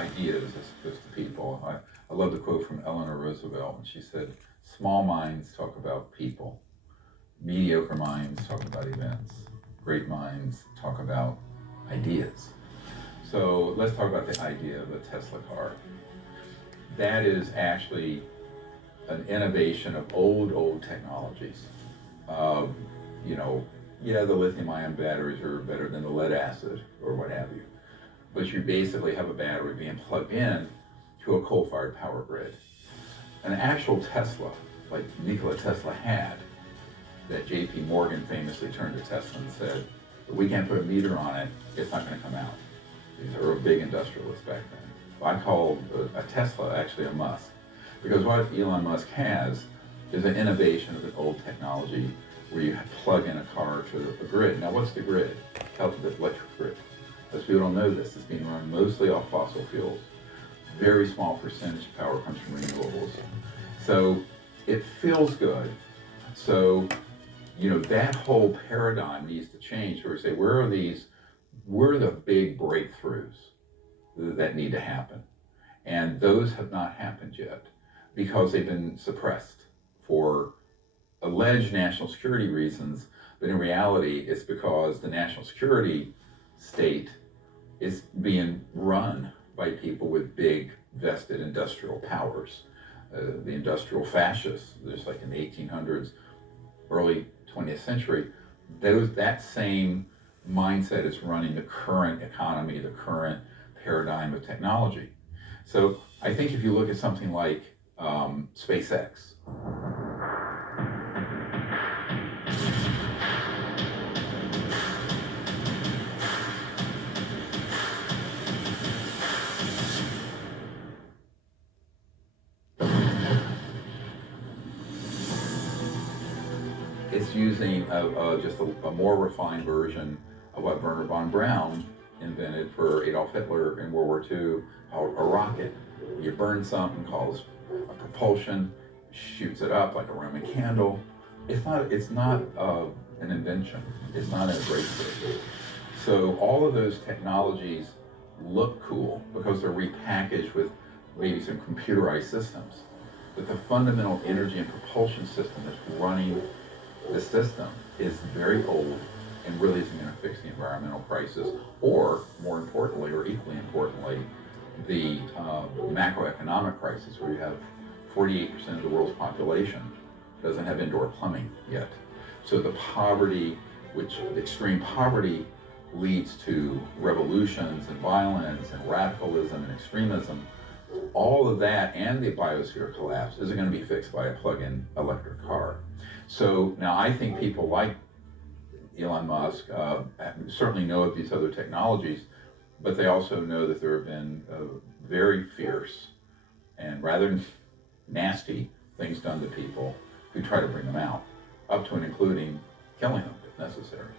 ideas as opposed to people. I love the quote from Eleanor Roosevelt, and she said, "Small minds talk about people, mediocre minds talk about events, great minds talk about ideas." So let's talk about the idea of a Tesla car. That is actually an innovation of old technologies. Um, you know, yeah, the lithium-ion batteries are better than the lead acid or what have you, but you basically have a battery being plugged in to a coal-fired power grid. An actual Tesla, like Nikola Tesla had, that J.P. Morgan famously turned to Tesla and said, "If we can't put a meter on it, it's not going to come out." These are big industrialists back then. I call a Tesla actually a Musk, because what Elon Musk has is an innovation of an old technology where you plug in a car to a grid. Now, what's the grid? The electric grid. Most people don't know this. It's being run mostly off fossil fuels. Very small percentage of power comes from renewables. So it feels good. So, that whole paradigm needs to change where we say, where are the big breakthroughs that need to happen? And those have not happened yet because they've been suppressed for alleged national security reasons, but in reality, it's because the national security state is being run by people with big vested industrial powers. The industrial fascists, just like in the 1800s, early 20th century, that same mindset is running the current economy, the current paradigm of technology. So I think if you look at something like SpaceX, it's using just a more refined version of what Wernher von Braun invented for Adolf Hitler in World War II, called a rocket. You burn something, calls a propulsion, shoots it up like a Roman candle. It's not an invention. It's not a breakthrough. So all of those technologies look cool because they're repackaged with maybe some computerized systems. But the fundamental energy and propulsion system that's running the system is very old and really isn't going to fix the environmental crisis, or more importantly, or equally importantly, the macroeconomic crisis, where you have 48% of the world's population doesn't have indoor plumbing yet. So the poverty, extreme poverty leads to revolutions and violence and radicalism and extremism. All of that and the biosphere collapse isn't going to be fixed by a plug-in electric car. So now I think people like Elon Musk certainly know of these other technologies, but they also know that there have been very fierce and rather nasty things done to people who try to bring them out, up to and including killing them if necessary.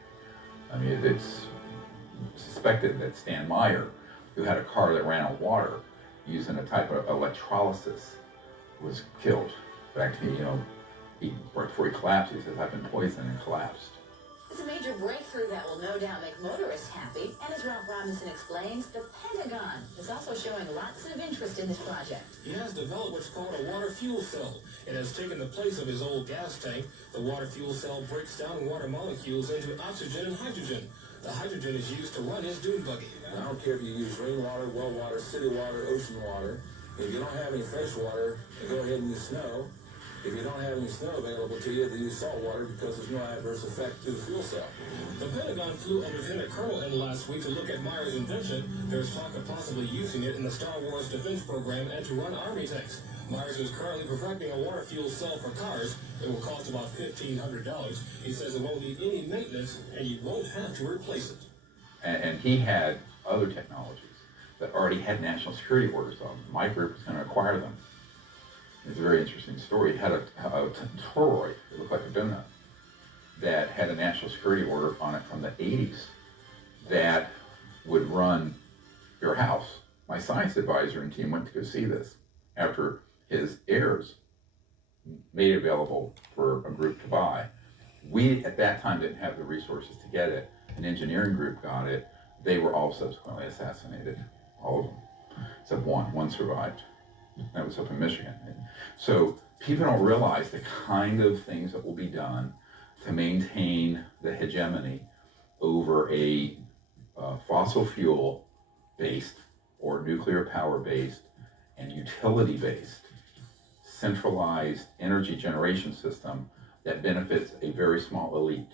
I mean, it's suspected that Stan Meyer, who had a car that ran on water using a type of electrolysis, was killed. In fact, right before he collapsed, he says, "I've been poisoned," and collapsed. It's a major breakthrough that will no doubt make motorists happy. And as Ralph Robinson explains, the Pentagon is also showing lots of interest in this project. He has developed what's called a water fuel cell. It has taken the place of his old gas tank. The water fuel cell breaks down water molecules into oxygen and hydrogen. The hydrogen is used to run his dune buggy. I don't care if you use rainwater, well water, city water, ocean water. If you don't have any fresh water, go ahead and use snow. If you don't have any snow available to you, then use salt water because there's no adverse effect to the fuel cell. The Pentagon flew a Lieutenant Colonel in last week to look at Meyer's invention. There's talk of possibly using it in the Star Wars defense program and to run Army tanks. Myers is currently perfecting a water fuel cell for cars. It will cost about $1,500. He says it won't need any maintenance, and you won't have to replace it. And he had other technologies that already had national security orders on them. My group was going to acquire them. It's a very interesting story. It had a toroid, it looked like a donut, that had a national security order on it from the 80s that would run your house. My science advisor and team went to go see this after his heirs made it available for a group to buy. We, at that time, didn't have the resources to get it. An engineering group got it. They were all subsequently assassinated, all of them. except one survived. That was up in Michigan. So people don't realize the kind of things that will be done to maintain the hegemony over a fossil fuel based or nuclear power based and utility based centralized energy generation system that benefits a very small elite.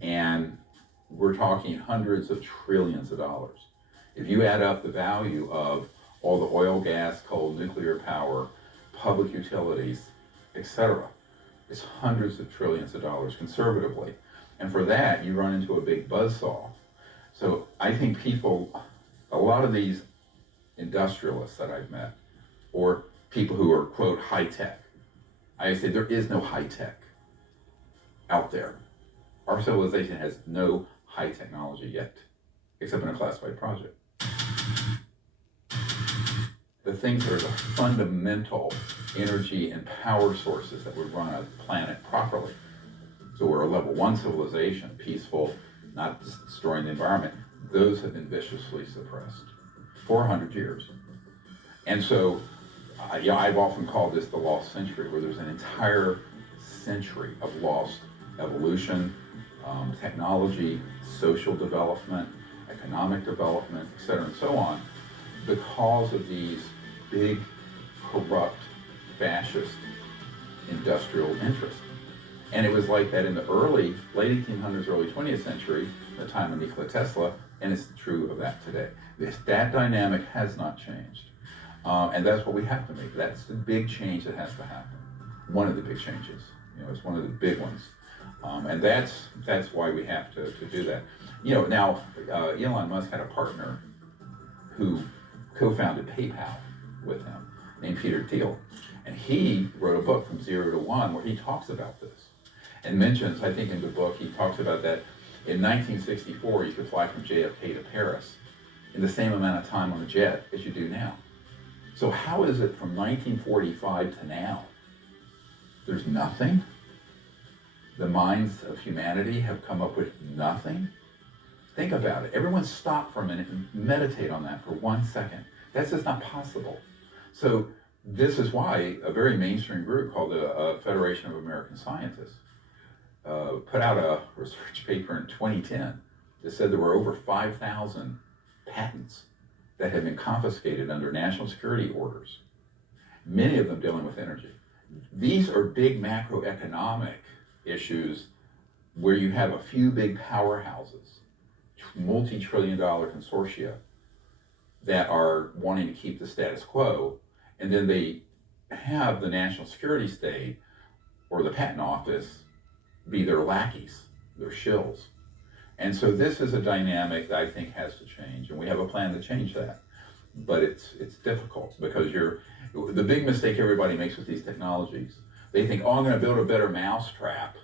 And we're talking hundreds of trillions of dollars. If you add up the value of all the oil, gas, coal, nuclear power, public utilities, etc., it's hundreds of trillions of dollars conservatively. And for that, you run into a big buzzsaw. So I think people, a lot of these industrialists that I've met, or people who are, quote, high tech, I say there is no high tech out there. Our civilization has no high technology yet, except in a classified project. The things that are the fundamental energy and power sources that would run a planet properly. So we're a level 1 civilization, peaceful, not destroying the environment. Those have been viciously suppressed. 400 years. And so, I've often called this the lost century, where there's an entire century of lost evolution, technology, social development, economic development, et cetera, and so on, because of these big, corrupt, fascist industrial interests. And it was like that in the late 1800s, early 20th century, the time of Nikola Tesla, and it's true of that today. That dynamic has not changed. And that's what we have to make. That's the big change that has to happen. One of the big changes. It's one of the big ones. And that's why we have to do that. Now, Elon Musk had a partner who co-founded PayPal with him, named Peter Thiel. And he wrote a book, From Zero to One, where he talks about this. And mentions, I think in the book, he talks about that in 1964, you could fly from JFK to Paris in the same amount of time on a jet as you do now. So how is it from 1945 to now? There's nothing? The minds of humanity have come up with nothing? Think about it. Everyone stop for a minute and meditate on that for 1 second. That's just not possible. So this is why a very mainstream group called the Federation of American Scientists put out a research paper in 2010 that said there were over 5,000 patents that had been confiscated under national security orders, many of them dealing with energy. These are big macroeconomic issues where you have a few big powerhouses, multi-trillion-dollar consortia that are wanting to keep the status quo, and then they have the national security state or the patent office be their lackeys, their shills. And so this is a dynamic that I think has to change, and we have a plan to change that. But it's difficult because the big mistake everybody makes with these technologies, they think, oh, I'm going to build a better mousetrap,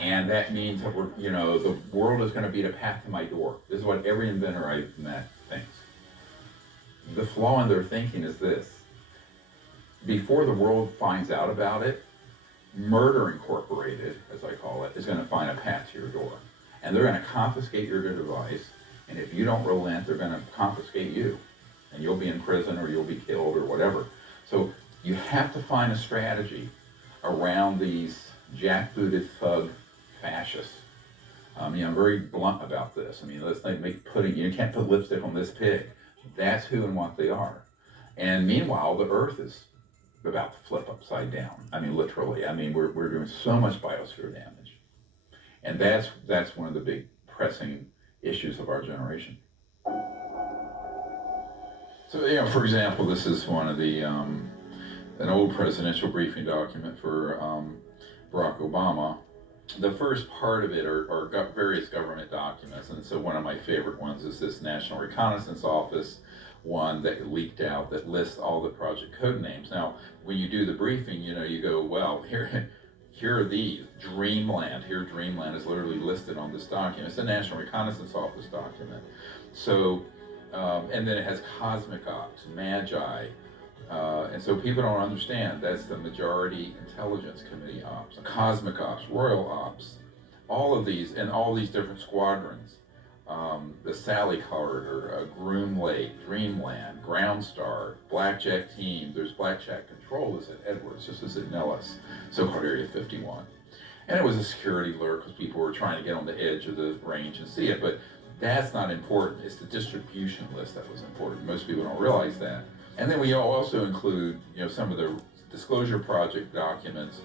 and that means that the world is going to be the path to my door. This is what every inventor I've met thinks. The flaw in their thinking is this: before the world finds out about it, Murder Incorporated, as I call it, is going to find a path to your door. And they're going to confiscate your device, and if you don't relent, they're going to confiscate you. And you'll be in prison, or you'll be killed, or whatever. So you have to find a strategy around these jackbooted thug fascists. I'm very blunt about this. Let's not you can't put lipstick on this pig. That's who and what they are. And meanwhile, the earth is about to flip upside down. Literally. We're doing so much biosphere damage. And that's one of the big pressing issues of our generation. So, for example, this is one of the, an old presidential briefing document for Barack Obama. The first part of it are various government documents, and so one of my favorite ones is this National Reconnaissance Office one that leaked out that lists all the project code names. Now, when you do the briefing, you go, well, here are these. Dreamland. Here, Dreamland is literally listed on this document. It's a National Reconnaissance Office document. So, and then it has Cosmic Ops, Magi, and so people don't understand that's the Majority Intelligence Committee Ops, Cosmic Ops, Royal Ops, all of these, and all these different squadrons. the Sally Corridor, Groom Lake, Dreamland, Ground Star, Blackjack Team. There's Blackjack Control is at Edwards, this is at Nellis, so-called Area 51. And it was a security alert because people were trying to get on the edge of the range and see it, but that's not important. It's the distribution list that was important. Most people don't realize that. And then we also include, some of the disclosure project documents.